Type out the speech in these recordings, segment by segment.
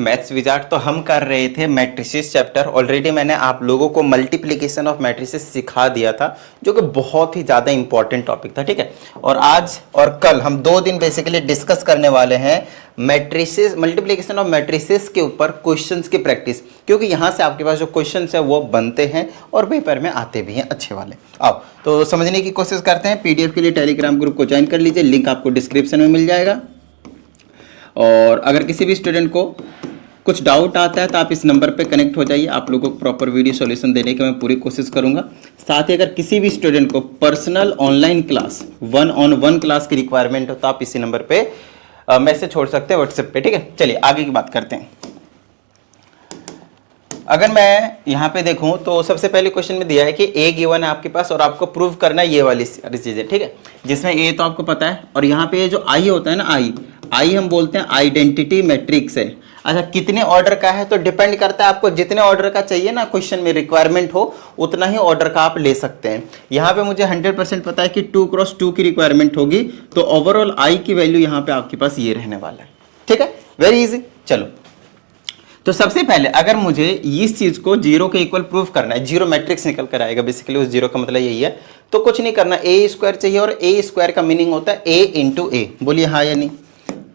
Maths wizard. तो हम कर रहे थे मैट्रिसेस चैप्टर। ऑलरेडी मैंने आप लोगों को मल्टीप्लिकेशन ऑफ मैट्रिसेस सिखा दिया था, जो कि बहुत ही ज़्यादा इंपॉर्टेंट टॉपिक था, ठीक है। और आज और कल हम 2 दिन बेसिकली डिस्कस करने वाले हैं मैट्रिसेस, मल्टीप्लिकेशन ऑफ मैट्रिसेस के ऊपर क्वेश्चंस की प्रैक्टिस, क्योंकि यहाँ से आपके पास जो क्वेश्चंस है वो बनते हैं और पेपर में आते भी हैं अच्छे वाले। आओ तो समझने की कोशिश करते हैं। पीडीएफ के लिए टेलीग्राम ग्रुप को ज्वाइन कर लीजिए, लिंक आपको डिस्क्रिप्शन में मिल जाएगा। और अगर किसी भी स्टूडेंट को कुछ डाउट आता है तो आप इस नंबर पे कनेक्ट हो जाइए, आप लोगों को प्रॉपर वीडियो सॉल्यूशन देने की मैं पूरी कोशिश करूंगा। साथ ही अगर किसी भी स्टूडेंट को personal online class 1-on-1 class की रिक्वायरमेंट हो तो आप इसी नंबर पे मैसेज छोड़ सकते हैं व्हाट्सएप पे, ठीक है। चलिए आगे की बात करते हैं। अगर मैं यहाँ पे देखूं तो सबसे पहले क्वेश्चन में दिया है कि ए गिवन है आपके पास और आपको प्रूव करना है ये वाली चीजें, ठीक है। जिसमें ए तो आपको पता है, और यहाँ पे जो आई होता है ना, आई हम बोलते हैं आइडेंटिटी मैट्रिक्स है। अच्छा, कितने ऑर्डर का है तो डिपेंड करता है, आपको जितने ऑर्डर का चाहिए ना क्वेश्चन में रिक्वायरमेंट हो उतना ही ऑर्डर का आप ले सकते हैं। यहाँ पे मुझे 100% पता है कि 2x2 की रिक्वायरमेंट होगी, तो ओवरऑल आई की वैल्यू यहाँ पे आपके पास ये रहने वाला है, ठीक है। Very easy. चलो तो सबसे पहले अगर मुझे इस चीज को जीरो के इक्वल प्रूफ करना है, जीरो मैट्रिक्स निकल कर आएगा, बेसिकली उस जीरो का मतलब यही है। तो कुछ नहीं करना, ए स्क्वायर चाहिए, और ए स्क्वायर का मीनिंग होता है ए इंटू ए। बोलिए हाँ या नहीं।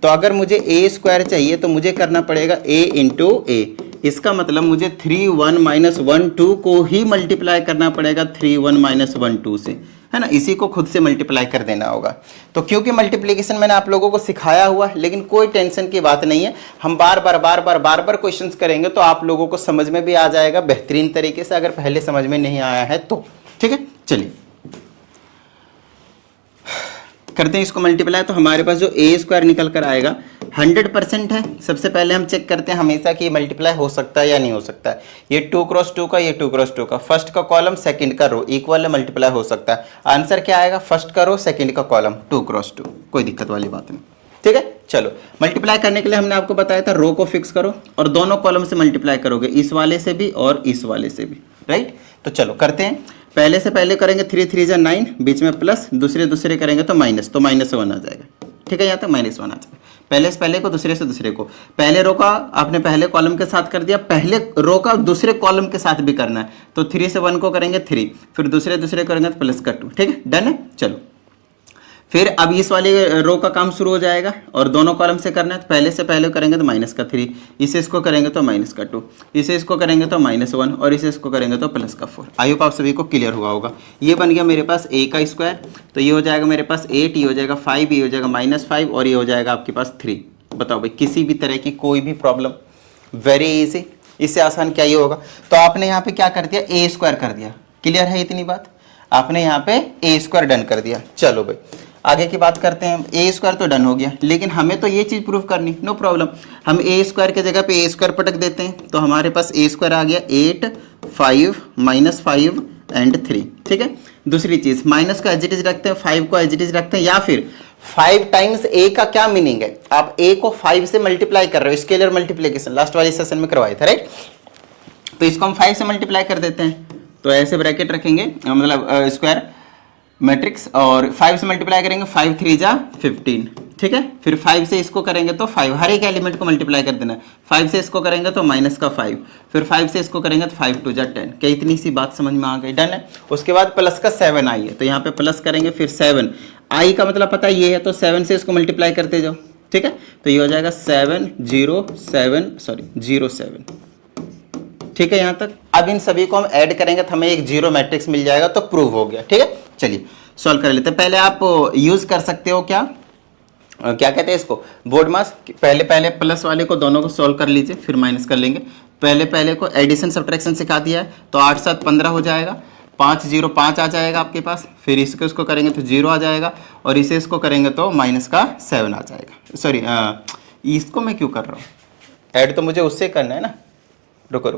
तो अगर मुझे ए स्क्वायर चाहिए तो मुझे करना पड़ेगा ए इंटू ए। इसका मतलब मुझे 3 1 - 1 2 को ही मल्टीप्लाई करना पड़ेगा 3 1 - 1 2 से, है ना। इसी को खुद से मल्टीप्लाई कर देना होगा। तो क्योंकि मल्टीप्लिकेशन मैंने आप लोगों को सिखाया हुआ है, लेकिन कोई टेंशन की बात नहीं है, हम बार बार क्वेश्चंस करेंगे तो आप लोगों को समझ में भी आ जाएगा बेहतरीन तरीके से, अगर पहले समझ में नहीं आया है तो, ठीक है। चलिए करते हैं इसको मल्टीप्लाई। तो हमारे पास जो ए स्क्वायर निकल कर आएगा 100% है। सबसे पहले हम चेक करते हैं हमेशा कि मल्टीप्लाई हो सकता है या नहीं हो सकता है। ये 2x2 का, ये 2x2 का, फर्स्ट का कॉलम सेकंड का रो इक्वल है, मल्टीप्लाई हो सकता है। आंसर क्या आएगा, फर्स्ट का रो सेकंड का कॉलम 2x2, कोई दिक्कत वाली बात नहीं, ठीक है। चलो मल्टीप्लाई करने के लिए हमने आपको बताया था रो को फिक्स करो और दोनों कॉलम से मल्टीप्लाई करोगे, इस वाले से भी और इस वाले से भी, राइट। तो चलो करते हैं। पहले से पहले करेंगे 3 3 जा 9, बीच में प्लस, दूसरे करेंगे तो माइनस, तो -1 आ जाएगा, ठीक है। यहाँ तक -1 आ जाएगा। पहले से पहले को, दूसरे से दूसरे को। पहले रो का आपने पहले कॉलम के साथ कर दिया, पहले रो का दूसरे कॉलम के साथ भी करना है। तो 3 से 1 को करेंगे 3, फिर दूसरे करेंगे तो प्लस का 2, ठीक है। डन है। चलो फिर अब इस वाले रो का काम शुरू हो जाएगा और दोनों कॉलम से करना है। तो पहले से पहले करेंगे तो -3, इसे इसको करेंगे तो -2, इसे इसको करेंगे तो -1 और इसे इसको करेंगे तो +4। आई होप आप सभी को क्लियर हुआ होगा। ये बन गया मेरे पास a का स्क्वायर, तो ये हो जाएगा मेरे पास 8, ये हो जाएगा 5, ये हो जाएगा -5 और ये हो जाएगा आपके पास 3। बताओ भाई, किसी भी तरह की कोई भी प्रॉब्लम, वेरी इजी। इससे आसान क्या ये होगा। तो आपने यहाँ पे क्या कर दिया, a स्क्वायर कर दिया। क्लियर है इतनी बात, आपने यहाँ पे a स्क्वायर डन कर दिया। चलो भाई आगे की बात करते हैं। ए स्क्वायर तो डन हो गया, लेकिन हमें तो ये चीज़ प्रूव करनी, नो प्रॉब्लम। हम ए स्क्वायर के जगह पे ए स्क्वायर पटक देते हैं, तो हमारे पास ए स्क्वायर आ गया 8 5 -5 एंड 3, ठीक है। दूसरी चीज़, माइनस को एज इट इज रखते हैं, 5 को एज इट इज रखते हैं, या फिर 5 टाइम्स ए का क्या मीनिंग है, आप ए को 5 से मल्टीप्लाई कर रहे हो, स्केलर मल्टीप्लीकेशन लास्ट वाले सेशन में करवाए थे, राइट। तो इसको हम 5 से मल्टीप्लाई कर देते हैं, तो ऐसे ब्रैकेट रखेंगे, मतलब स्क्वायर मैट्रिक्स, और 5 से मल्टीप्लाई करेंगे, 5 3 जा 15, ठीक है। फिर 5 से इसको करेंगे तो 5, हर एक एलिमेंट को मल्टीप्लाई कर देना है। 5 से इसको करेंगे तो -5, फिर 5 से इसको करेंगे तो 5 2 जा 10। क्या इतनी सी बात समझ में आ गई। डन है। उसके बाद प्लस का 7 आई है, तो यहाँ पे प्लस करेंगे, फिर 7 आई का मतलब पता ये है, तो 7 से इसको मल्टीप्लाई करते जाओ, ठीक है। तो ये हो जाएगा 7 0 7, ठीक है। यहाँ तक अब इन सभी को हम ऐड करेंगे तो हमें एक जीरो मैट्रिक्स मिल जाएगा, तो प्रूव हो गया, ठीक है। चलिए सॉल्व कर लेते हैं। पहले आप यूज कर सकते हो क्या कहते हैं इसको, बोर्ड मास। पहले प्लस वाले को दोनों को सॉल्व कर लीजिए, फिर माइनस कर लेंगे। पहले को एडिशन सब्ट्रैक्शन सिखा दिया है, तो 8 7 15 हो जाएगा, 5 0 5 आ जाएगा आपके पास। फिर इसको करेंगे तो 0 आ जाएगा, और इसे इसको करेंगे तो -7 आ जाएगा। सॉरी इसको मैं क्यों कर रहा हूँ, ऐड तो मुझे उससे करना है ना। रुको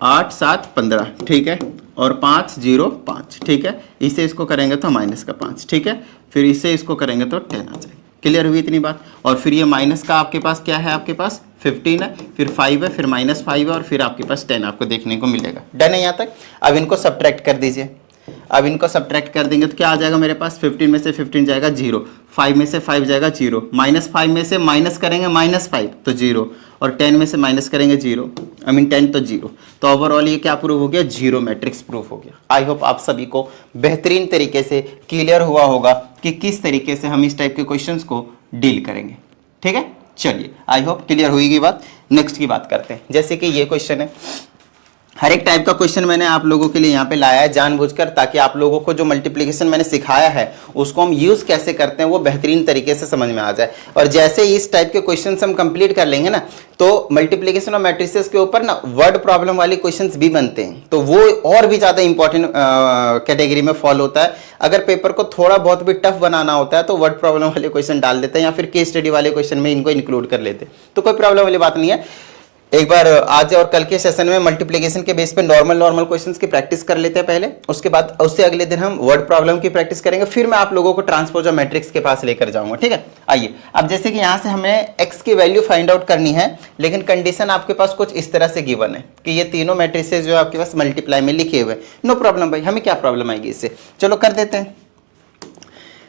8 7 15, ठीक है, और 5 0 5, ठीक है। इसे इसको करेंगे तो -5, ठीक है। फिर इसे इसको करेंगे तो 10 आ जाएगा। क्लियर हुई इतनी बात। और फिर ये माइनस का आपके पास क्या है, आपके पास 15 है, फिर 5 है, फिर -5 है, और फिर आपके पास 10 आपको देखने को मिलेगा। डन है यहाँ तक। अब इनको सब्ट्रैक्ट कर दीजिए। अब इनको सब्ट्रैक्ट कर देंगे तो क्या आ जाएगा मेरे पास, 15 में से 15 जाएगा 0, 5 में से 5 जाएगा 0, -5 में से माइनस करेंगे -5 तो 0, और 10 में से माइनस करेंगे 0, आई मीन 10 तो 0, तो ओवरऑल ये क्या प्रूव हो गया, जीरो मैट्रिक्स प्रूफ हो गया। आई होप आप सभी को बेहतरीन तरीके से क्लियर हुआ होगा कि किस तरीके से हम इस टाइप के क्वेश्चंस को डील करेंगे। ठीक है, चलिए आई होप क्लियर हुई बात। नेक्स्ट की बात करते हैं। जैसे कि ये क्वेश्चन है, हर एक टाइप का क्वेश्चन मैंने आप लोगों के लिए यहाँ पे लाया है जानबूझकर, ताकि आप लोगों को जो मल्टीप्लिकेशन मैंने सिखाया है उसको हम यूज कैसे करते हैं वो बेहतरीन तरीके से समझ में आ जाए। और जैसे ही इस टाइप के क्वेश्चंस हम कंप्लीट कर लेंगे ना, तो मल्टीप्लिकेशन और मैट्रिसेस के ऊपर ना वर्ड प्रॉब्लम वाले क्वेश्चंस भी बनते हैं, तो वो और भी ज्यादा इंपॉर्टेंट कैटेगरी में फॉल होता है। अगर पेपर को थोड़ा बहुत भी टफ बनाना होता है तो वर्ड प्रॉब्लम वाले क्वेश्चन डाल देते हैं, या फिर केस स्टडी वाले क्वेश्चन में इनको इंक्लूड कर लेते हैं, तो कोई प्रॉब्लम वाली बात नहीं है। एक बार आज और कल के सेशन में मल्टीप्लिकेशन के बेस पे नॉर्मल क्वेश्चंस की प्रैक्टिस कर लेते हैं पहले, उसके बाद उससे अगले दिन हम वर्ड प्रॉब्लम की प्रैक्टिस करेंगे, फिर मैं आप लोगों को ट्रांसपोज और मैट्रिक्स के पास लेकर जाऊंगा। ठीक है, आइए अब जैसे कि यहां से हमें x की वैल्यू फाइंड आउट करनी है, लेकिन कंडीशन आपके पास कुछ इस तरह से गिवन है कि ये तीनों मैट्रिसेस जो आपके पास मल्टीप्लाई में लिखे हुए। नो प्रॉब्लम भाई, हमें क्या प्रॉब्लम आएगी इससे, चलो कर देते हैं।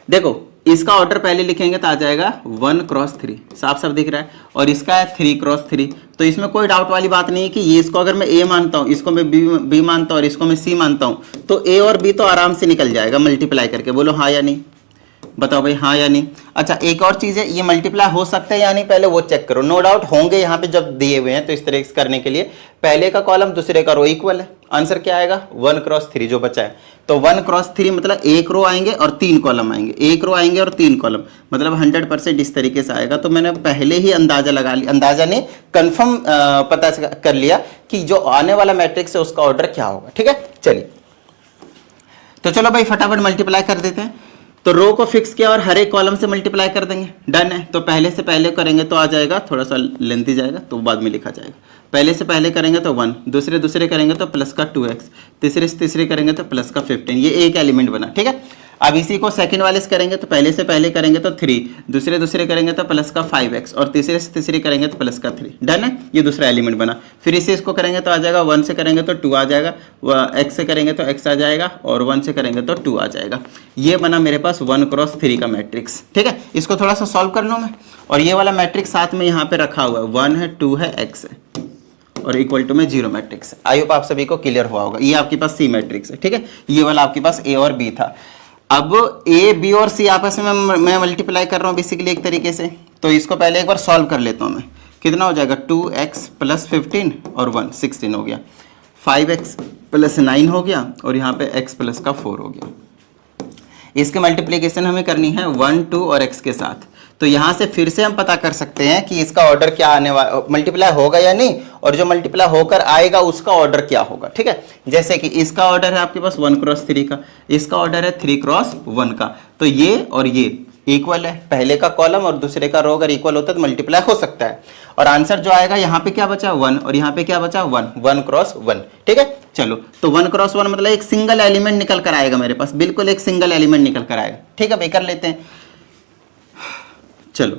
देखो इसका ऑर्डर पहले लिखेंगे तो आ जाएगा 1 क्रॉस 3, साफ साफ दिख रहा है, और इसका है 3 क्रॉस 3, तो इसमें कोई डाउट वाली बात नहीं है कि ये इसको अगर मैं ए मानता हूं, इसको मैं बी मानता हूं और इसको मैं सी मानता हूं, तो ए और बी तो आराम से निकल जाएगा मल्टीप्लाई करके। बोलो हाँ या नहीं, बताओ भाई हाँ या नहीं। अच्छा एक और चीज है, ये मल्टीप्लाई हो सकता है या नहीं पहले वो चेक करो। नो डाउट होंगे यहाँ पे जब दिए हुए हैं, तो इस तरह से करने के लिए पहले का कॉलम दूसरे का रो इक्वल है। आंसर क्या आएगा 1 क्रॉस 3 जो बचा है, तो 1 क्रॉस 3 मतलब एक रो आएंगे और 3 कॉलम आएंगे, एक रो आएंगे और 3 कॉलम, मतलब 100% इस तरीके से आएगा। तो मैंने पहले ही अंदाजा लगा लिया, अंदाजा नहीं कंफर्म पता कर लिया कि जो आने वाला मैट्रिक्स है उसका ऑर्डर क्या होगा। ठीक है, चलिए तो चलो भाई फटाफट मल्टीप्लाई कर देते हैं। तो रो को फिक्स किया और हर एक कॉलम से मल्टीप्लाई कर देंगे, डन है। तो पहले से पहले करेंगे तो आ जाएगा, थोड़ा सा लेंथी जाएगा तो बाद में लिखा जाएगा। पहले से पहले करेंगे तो 1, दूसरे करेंगे तो प्लस का 2x, तीसरे करेंगे तो प्लस का 15, ये एक एलिमेंट बना। ठीक है, अब इसी को सेकंड वाले से करेंगे तो पहले से पहले करेंगे तो 3, दूसरे करेंगे तो प्लस का 5x, और तीसरे करेंगे तो प्लस का 3, डन है, ये दूसरा एलिमेंट बना। फिर इसे इसको करेंगे तो आ जाएगा, 1 से करेंगे तो 2 आ जाएगा, x से करेंगे तो x आ जाएगा, और 1 से करेंगे तो 2 आ जाएगा। ये बना मेरे पास 1 क्रॉस 3 का मैट्रिक्स। ठीक है, इसको थोड़ा सा सॉल्व कर लूँ मैं, और ये वाला मैट्रिक्स साथ में यहाँ पे रखा हुआ है, 1 है 2 है x है, और इक्वल टू में 0 मैट्रिक्स है। आई होप आप सभी को क्लियर हुआ होगा। ये आपके पास सी मैट्रिक्स है। ठीक है, ये वाला आपके पास ए और बी था। अब ए बी और सी आपस में मैं मल्टीप्लाई कर रहा हूँ बेसिकली एक तरीके से, तो इसको पहले एक बार सॉल्व कर लेता हूँ मैं। कितना हो जाएगा 2x प्लस 15 और 1 16 हो गया, 5x प्लस 9 हो गया, और यहाँ पे x प्लस का 4 हो गया। इसके मल्टीप्लिकेशन हमें करनी है 1 2 और x के साथ। तो यहाँ से फिर से हम पता कर सकते हैं कि इसका ऑर्डर क्या आने वाला, मल्टीप्लाई होगा या नहीं, और जो मल्टीप्लाई होकर आएगा उसका ऑर्डर क्या होगा। ठीक है, जैसे कि इसका ऑर्डर है आपके पास 1 क्रॉस 3 का, इसका ऑर्डर है 3 क्रॉस 1 का, तो ये और ये इक्वल है, पहले का कॉलम और दूसरे का रो अगर इक्वल होता है तो मल्टीप्लाई हो सकता है। और आंसर जो आएगा यहाँ पे क्या बचा 1, और यहाँ पे क्या बचा 1, 1 क्रॉस 1। ठीक है, चलो तो 1 क्रॉस 1 मतलब एक सिंगल एलिमेंट निकल कर आएगा मेरे पास, बिल्कुल एक सिंगल एलिमेंट निकल कर आएगा। ठीक है भाई, कर लेते हैं। चलो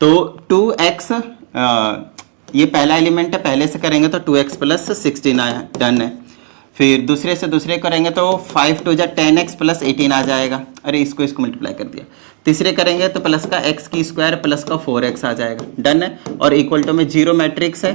तो 2x ये पहला एलिमेंट है, पहले से करेंगे तो 2x प्लस 16 आया, डन है। फिर दूसरे करेंगे तो 5 2 जा 10x प्लस 18 आ जाएगा, अरे इसको मल्टीप्लाई कर दिया। तीसरे करेंगे तो प्लस का x की स्क्वायर प्लस का 4x आ जाएगा, डन है। और इक्वल टू में 0 मैट्रिक्स है,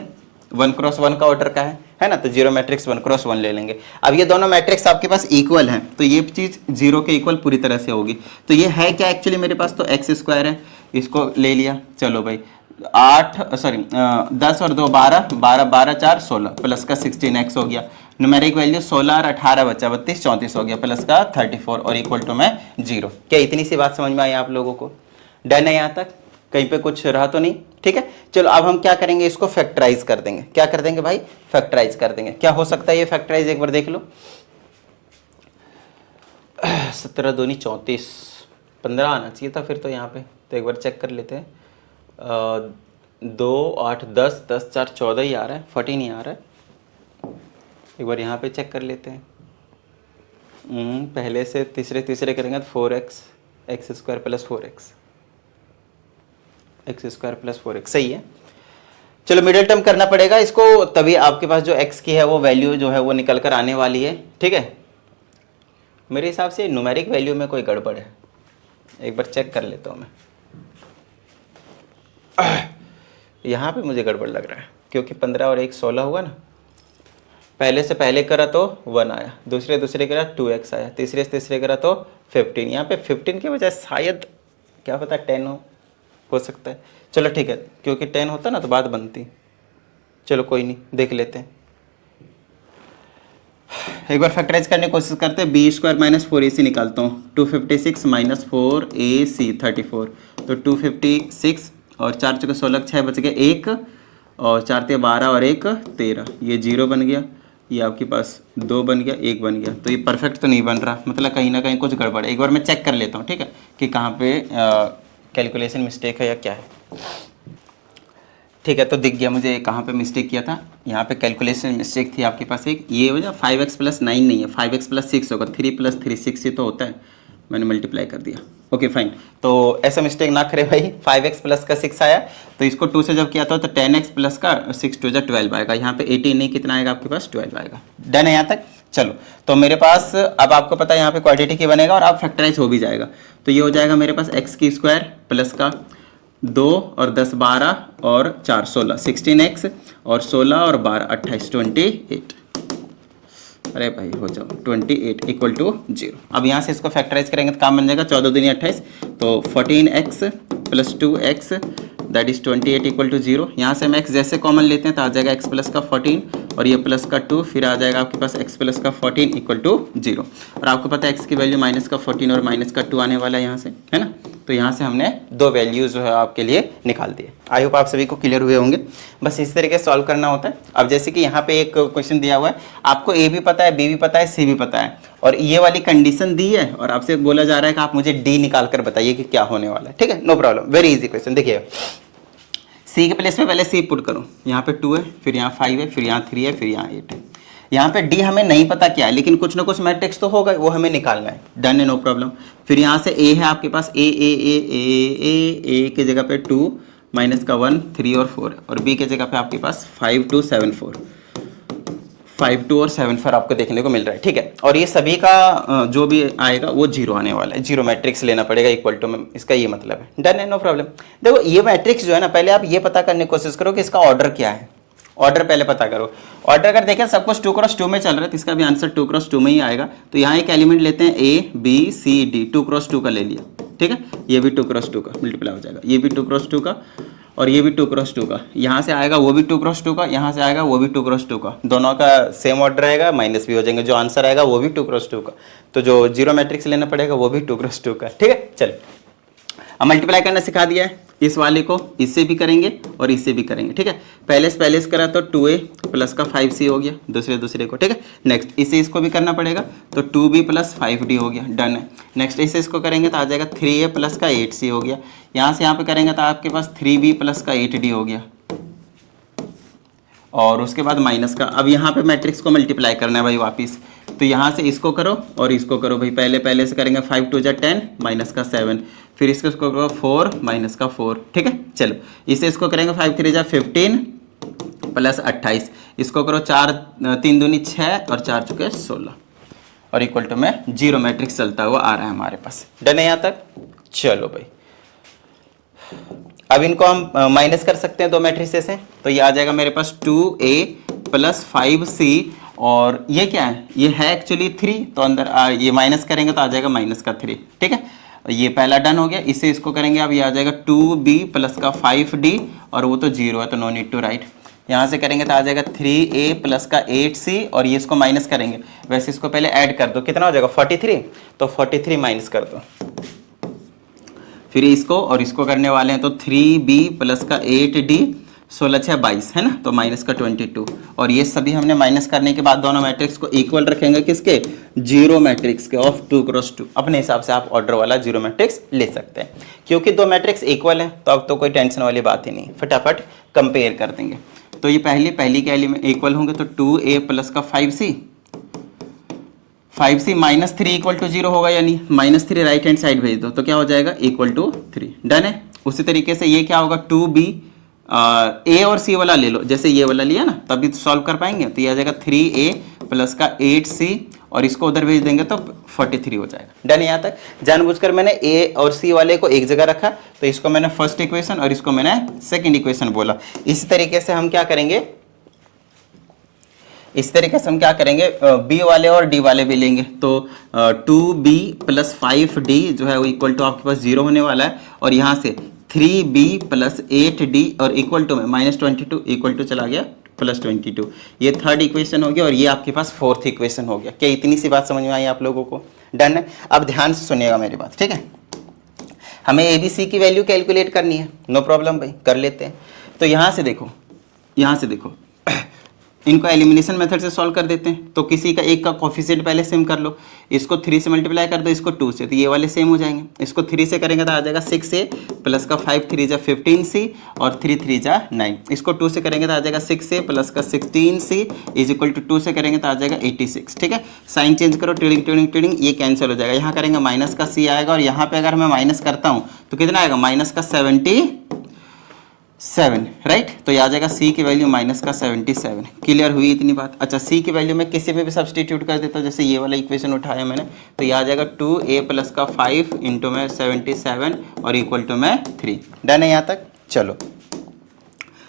1 क्रॉस 1 का ऑर्डर का है ना, तो 0 मैट्रिक्स 1 क्रॉस 1 ले लेंगे। अब ये दोनों मैट्रिक्स आपके पास इक्वल हैं, तो ये चीज़ 0 के इक्वल पूरी तरह से होगी। तो ये है क्या एक्चुअली मेरे पास, तो x स्क्वायर है, इसको ले लिया। चलो भाई 10 और 2 12, 12 12 4 16 प्लस का 16x हो गया। न्यूमेरिक वैल्यू 16 और 18 बचा 32 34 हो गया, प्लस का 34 और इक्वल टू में 0। क्या इतनी सी बात समझ में आई आप लोगों को? डन है यहाँ तक? कहीं पे कुछ रहा तो नहीं? ठीक है, चलो अब हम क्या करेंगे, इसको फैक्टराइज कर देंगे। क्या कर देंगे भाई? फैक्टराइज कर देंगे। क्या हो सकता है ये फैक्टराइज, एक बार देख लो। 17 दूनी 34, 15 आना चाहिए था फिर तो यहाँ पे, तो एक बार चेक कर लेते हैं। 2 8 10 10 4 14 ही आ रहा है, 14 नहीं आ रहा है। एक बार यहाँ पे चेक कर लेते हैं। पहले से तीसरे करेंगे तो 4x x square plus 4x x square plus 4x सही है। चलो मिडिल टर्म करना पड़ेगा इसको, तभी आपके पास जो x की है वो वैल्यू जो है वो निकल कर आने वाली है। ठीक है, मेरे हिसाब से न्यूमेरिक वैल्यू में कोई गड़बड़ है, एक बार चेक कर लेता हूँ मैं। यहाँ पे मुझे गड़बड़ लग रहा है, क्योंकि 15 और 1 16 हुआ ना। पहले से पहले करा तो 1 आया, दूसरे करा 2x आया, तीसरे से तीसरे करा तो 15। यहाँ पे 15 के बजाय शायद क्या पता 10 हो सकता है। चलो ठीक है, क्योंकि 10 होता ना तो बात बनती। चलो कोई नहीं, देख लेते हैं। एक बार फैक्टराइज करने की कोशिश करते हैं। b² माइनस 4ac निकालता हूँ। 256 माइनस 4ac 34, तो 256 और 4 चुके 16, 6 बच गए 1 और 4 ते 12 और 1 13, ये 0 बन गया, ये आपके पास 2 बन गया, 1 बन गया। तो ये परफेक्ट तो नहीं बन रहा, मतलब कहीं ना कहीं कुछ गड़बड़ है। एक बार मैं चेक कर लेता हूँ, ठीक है, कि कहाँ पे कैलकुलेशन मिस्टेक है या क्या है। ठीक है, तो दिख गया मुझे कहाँ पे मिस्टेक किया था। यहाँ पे कैलकुलेशन मिस्टेक थी आपके पास एक, ये वजह 5x प्लस 9 नहीं है, 5x प्लस 6 होगा। 3 प्लस 3 6 ही तो होता है, मैंने मल्टीप्लाई कर दिया। ओके फाइन, तो ऐसा मिस्टेक ना करे भाई। 5x प्लस का 6 आया, तो इसको 2 से जब किया था तो 10x प्लस का 6 2 12 आएगा। यहाँ पे 18 नहीं, कितना आएगा आपके पास 12 आएगा। डन है यहाँ तक। चलो, तो मेरे पास अब आपको पता है यहाँ पे क्वाड्रेटिक ही बनेगा और आप फैक्टराइज हो भी जाएगा। तो ये हो जाएगा मेरे पास x² प्लस का 2 और 10 12 और 4 16, 16x और 16 और 12 28 28। अरे भाई हो जाओ 28 इक्वल टू 0। अब यहाँ से इसको फैक्टराइज करेंगे तो काम बन जाएगा 14 दूनी 28, तो 14x plus 2x that is 28 equal to 0। यहाँ से हम x जैसे कॉमन लेते हैं तो आ जाएगा x प्लस का 14 और ये प्लस का 2, फिर आ जाएगा आपके पास x प्लस का 14 इक्वल टू 0। और आपको पता है x की वैल्यू माइनस का 14 और माइनस का 2 आने वाला है यहाँ से, है ना। तो यहाँ से हमने 2 वैल्यूज जो है आपके लिए निकाल दिए। आई होप आप सभी को क्लियर हुए होंगे। बस इस तरीके से सॉल्व करना होता है। अब जैसे कि यहाँ पे एक क्वेश्चन दिया हुआ है, आपको ए भी पता है, बी भी पता है, सी भी पता है, और ये वाली कंडीशन दी है और आपसे बोला जा रहा है कि आप मुझे डी निकाल कर बताइए कि क्या होने वाला है। ठीक है, no problem, very easy question. देखिए, सी के प्लेस में पहले सी पुट करो। यहाँ पे 2 है, फिर यहाँ 5 है, फिर यहाँ 3 है, फिर यहाँ 8 है। यहाँ पे डी हमें नहीं पता क्या है, लेकिन कुछ ना कुछ मैट्रिक्स तो होगा, वो हमें निकालना है। डन है, नो प्रॉब्लम। फिर यहाँ से ए है आपके पास, ए की जगह पे 2 माइनस का 1 3 और 4, और बी की जगह पे आपके पास 5 2 7 4, 5 2 और 7 4 आपको देखने को मिल रहा है। ठीक है, और ये सभी का जो भी आएगा वो 0 आने वाला है, 0 मैट्रिक्स लेना पड़ेगा इक्वल टू में, इसका ये मतलब है। डन है, नो प्रॉब्लम। देखो ये मैट्रिक्स जो है ना, पहले आप ये पता करने की कोशिश करो कि इसका ऑर्डर क्या है। ऑर्डर पहले पता करो। ऑर्डर अगर देखें सब कुछ 2 क्रॉस 2 में चल रहा है तो इसका भी आंसर 2 क्रॉस 2 में ही आएगा। तो यहाँ एक एलिमेंट लेते हैं A B C D, 2 cross 2 का ले लिया। ठीक है, ये भी 2 क्रॉस 2 का मल्टीप्लाई हो जाएगा, ये भी 2 क्रॉस 2 का और ये भी 2 क्रॉस 2 का। यहाँ से आएगा वो भी 2 क्रॉस 2 का, यहाँ से आएगा वो भी 2 क्रॉस 2 का। दोनों का सेम ऑर्डर रहेगा, माइनस भी हो जाएंगे। जो आंसर आएगा वो भी 2 क्रॉस 2 का, तो जो 0 मैट्रिक्स लेना पड़ेगा वो भी 2 क्रॉस 2 का। ठीक है, चलिए अब मल्टीप्लाई करना सिखा दिया है। इस वाले को इससे भी करेंगे और इससे भी करेंगे। ठीक है, पहले से करा तो 2a प्लस का 5c हो गया, दूसरे को। ठीक है, नेक्स्ट इसे इसको भी करना पड़ेगा, तो 2b प्लस 5d हो गया। डन है। नेक्स्ट इसे इसको करेंगे तो आ जाएगा 3a प्लस का 8c हो गया। यहाँ से यहाँ पे करेंगे तो आपके पास 3b प्लस का 8d हो गया, और उसके बाद माइनस का। अब यहाँ पे मैट्रिक्स को मल्टीप्लाई करना है भाई वापिस, तो यहाँ से इसको करो और इसको करो भाई। पहले से करेंगे 5 2 जा 10 माइनस का 7, फिर इसको करो 4 माइनस का 4। ठीक है, चलो इसे इसको करेंगे 5 3 जा 15 प्लस 28, इसको करो 4 3 दूनी 6 और 4 चुके 16, और इक्वल टू में 0 मैट्रिक्स चलता हुआ आ रहा है हमारे पास। डन है यहाँ तक। चलो भाई, अब इनको हम माइनस कर सकते हैं 2 मैट्रिक्स से, तो ये आ जाएगा मेरे पास 2a प्लस 5c, और ये क्या है, ये है एक्चुअली 3, तो अंदर ये माइनस करेंगे तो आ जाएगा माइनस का 3। ठीक है, ये पहला डन हो गया। इसे इसको करेंगे, अब ये आ जाएगा 2b प्लस का 5d, और वो तो 0 है तो नो नीड टू राइट। यहाँ से करेंगे तो आ जाएगा 3a प्लस का 8c, और ये इसको माइनस करेंगे। वैसे इसको पहले ऐड कर दो, कितना हो जाएगा 43, तो 43 माइनस कर दो। फिर इसको और इसको करने वाले हैं तो 3b प्लस का 8d, 16 6 22 है ना, तो माइनस का 22। और ये सभी हमने माइनस करने के बाद दोनों मैट्रिक्स को इक्वल रखेंगे किसके, 0 मैट्रिक्स के ऑफ 2 क्रॉस 2। अपने हिसाब से आप ऑर्डर वाला 0 मैट्रिक्स ले सकते हैं, क्योंकि 2 मैट्रिक्स इक्वल है तो अब तो कोई टेंशन वाली बात ही नहीं, फटाफट कंपेयर कर देंगे। तो ये पहली के एलिमेंट इक्वल होंगे, तो 2a प्लस का 5c माइनस 3 इक्वल टू 0 होगा, यानी माइनस 3 राइट हैंड साइड भेज दो तो क्या हो जाएगा इक्वल टू 3। डन है। उसी तरीके से ये क्या होगा 2b, a और c वाला ले लो, जैसे ये वाला लिया ना तभी तो सॉल्व कर पाएंगे। तो ये आ जाएगा 3a प्लस का 8c, और इसको उधर भेज देंगे तो 43 हो जाएगा। डन। यहाँ तक जानबूझकर मैंने ए और सी वाले को एक जगह रखा, तो इसको मैंने फर्स्ट इक्वेशन और इसको मैंने सेकंड इक्वेशन बोला। इसी तरीके से हम क्या करेंगे, बी वाले और डी वाले भी लेंगे। तो 2b + 5d जो है वो इक्वल टू आपके पास 0 होने वाला है, और यहाँ से 3b + 8d और इक्वल टू में -22 इक्वल टू चला गया +22। ये थर्ड इक्वेशन हो गया, और ये आपके पास फोर्थ इक्वेशन हो गया। क्या इतनी सी बात समझ में आई आप लोगों को? डन है। अब ध्यान से सुनिएगा मेरी बात, ठीक है। हमें ABC की वैल्यू कैलकुलेट करनी है, नो प्रॉब्लम भाई, कर लेते हैं। तो यहाँ से देखो इनको एलिमिनेशन मेथड से सॉल्व कर देते हैं। तो किसी का एक का कोफिशिएंट पहले सेम कर लो, इसको 3 से मल्टीप्लाई कर दो, इसको 2 से, तो ये वाले सेम हो जाएंगे। इसको 3 से करेंगे तो आ जाएगा 6a प्लस का 5 3 जा 15c और 3 3 जा 9। इसको 2 से करेंगे तो आ जाएगा 6a प्लस का 16c इज इक्वल टू 2 से करेंगे तो आ जाएगा 86। ठीक है, साइन चेंज करो, टिडिंग ये कैंसिल हो जाएगा। यहाँ करेंगे माइनस का c आएगा, और यहाँ पे अगर मैं माइनस करता हूँ तो कितना आएगा, माइनस का 77, राइट। तो ये आ जाएगा c की वैल्यू माइनस का 77। क्लियर हुई इतनी बात? अच्छा, c की वैल्यू मैं किसी में भी सब्सटीट्यूट कर देता हूँ, जैसे ये वाला इक्वेशन उठाया मैंने, तो ये आ जाएगा 2a प्लस का 5 इंटू में 77 और इक्वल टू में 3। डन है यहाँ तक? चलो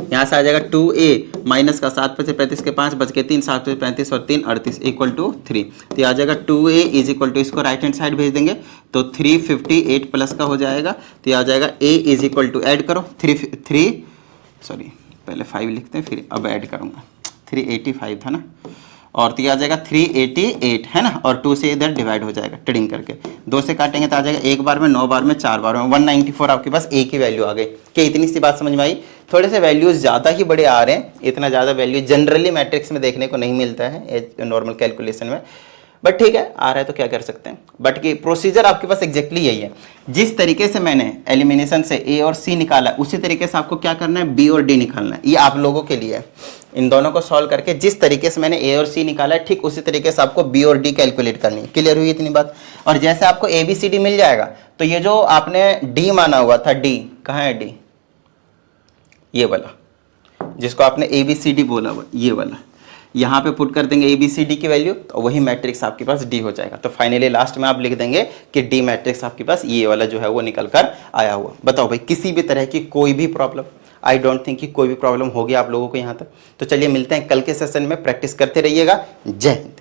यहाँ से आ जाएगा 2a माइनस का 7 5 35 के 5 बच के 3 7 35 और 3 38 इक्वल टू 3। तो ये आ जाएगा 2a इज इक्वल टू, इसको राइट हैंड साइड भेज देंगे तो 358 प्लस का हो जाएगा। तो ये आ जाएगा a is equal to, add करो 5 लिखते हैं, फिर अब ऐड करूँगा 385 था ना, और तो ये आ जाएगा 388 है ना, और 2 से इधर डिवाइड हो जाएगा टिडिंग करके, 2 से काटेंगे तो आ जाएगा 1 बार में 9 बार में 4 बार में 194 आपके पास a की वैल्यू आ गई। क्या इतनी सी बात समझ में आई? थोड़े से वैल्यूज ज़्यादा ही बड़े आ रहे हैं, इतना ज़्यादा वैल्यू जनरली मैट्रिक्स में देखने को नहीं मिलता है नॉर्मल कैलकुलेशन में, बट ठीक है, आ रहा है तो क्या कर सकते हैं। बट कि प्रोसीजर आपके पास एग्जैक्टली यही है। जिस तरीके से मैंने एलिमिनेशन से a और c निकाला, उसी तरीके से आपको क्या करना है, b और d निकालना है। ये आप लोगों के लिए है। इन दोनों को सॉल्व करके जिस तरीके से मैंने a और c निकाला है, ठीक उसी तरीके से आपको b और d कैलकुलेट करनी है। क्लियर हुई इतनी बात? और जैसे आपको ABCD मिल जाएगा, तो ये जो आपने d माना हुआ था, d कहाँ है, d ये वाला जिसको आपने ABCD बोला हुआ, ये वाला यहाँ पे पुट कर देंगे ABCD की वैल्यू, तो वही मैट्रिक्स आपके पास D हो जाएगा। तो फाइनली लास्ट में आप लिख देंगे कि D मैट्रिक्स आपके पास ये वाला जो है वो निकल कर आया हुआ। बताओ भाई, किसी भी तरह की कोई भी प्रॉब्लम? आई डोंट थिंक कि कोई भी प्रॉब्लम होगी आप लोगों को यहाँ तक। तो चलिए मिलते हैं कल के सेशन में, प्रैक्टिस करते रहिएगा। जय हिंद।